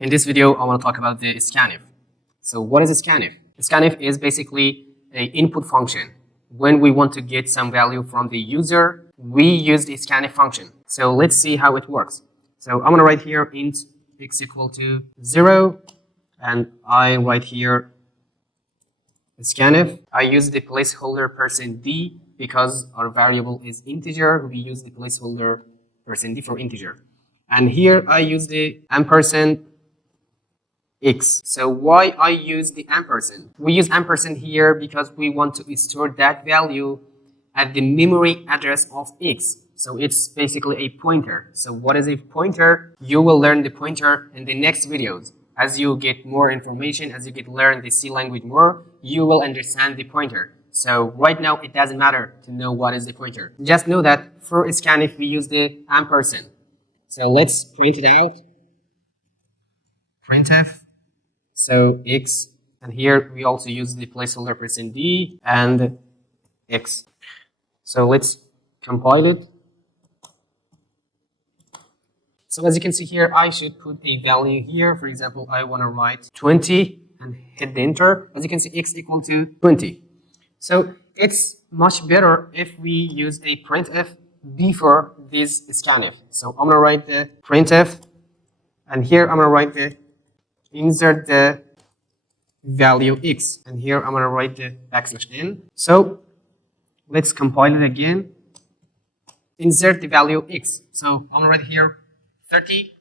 In this video, I want to talk about the scanf. So what is a scanf? A scanf is basically an input function. When we want to get some value from the user, we use the scanf function. So let's see how it works. So I'm going to write here int x equal to 0, and I write here scanf. I use the placeholder %d because our variable is integer. We use the placeholder %d for integer. And here I use the ampersand x. So why I use the ampersand? We use ampersand here because we want to store that value at the memory address of x. So it's basically a pointer. So what is a pointer? You will learn the pointer in the next videos. As you get more information, as you learn the C language more, you will understand the pointer. So right now it doesn't matter to know what is the pointer. Just know that for scanf we use the ampersand. So let's print it out. Printf. So x, and here we also use the placeholder %d and x. So let's compile it. So as you can see here, I should put a value here. For example, I want to write 20 and hit the enter. As you can see, x equal to 20. So it's much better if we use a printf before this scanf. So I'm going to write the printf, and here I'm going to write the insert the value x, and here I'm going to write the \n. So let's compile it again. Insert the value x. So I'm going to write here 30,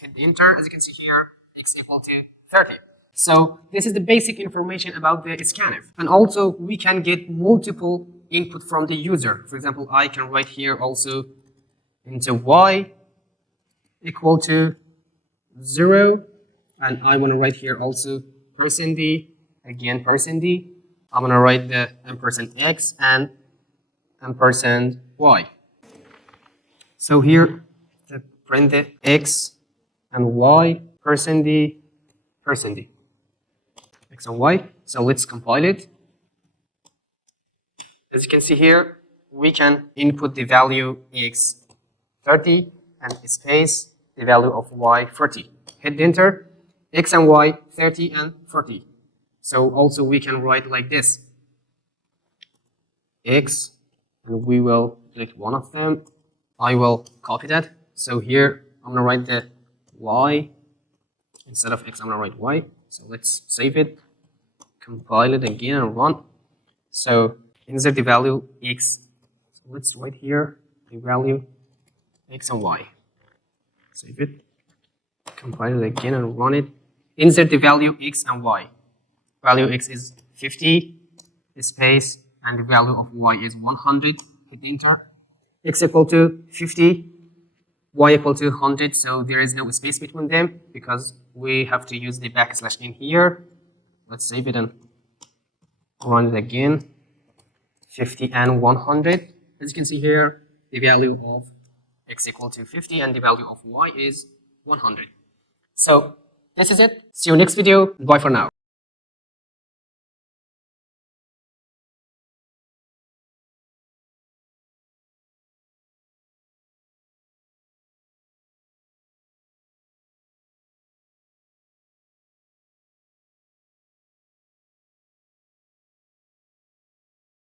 hit enter. As you can see here, x equal to 30. So this is the basic information about the scanf. And also we can get multiple input from the user. For example, I can write here also into y equal to 0. And I want to write here also %d, again %d. I'm going to write the ampersand x and ampersand y. So here, the print the x and y, %d, %d. X and y. So let's compile it. As you can see here, we can input the value x 30 and space the value of y 40. Hit enter. X and y 30 and 40. So also we can write like this. X, and we will select one of them. I will copy that. So here I'm going to write the y. Instead of x, I'm going to write y. So let's save it, compile it again and run. So insert the value x. So let's write here the value x and y. Save it, compile it again and run it. Insert the value x and y. Value x is 50, space, and the value of y is 100. Hit enter. X equal to 50, y equal to 100, so there is no space between them because we have to use the \n here. Let's save it and run it again. 50 and 100. As you can see here, the value of x equal to 50 and the value of y is 100. So this is it. See you next video. Bye for now.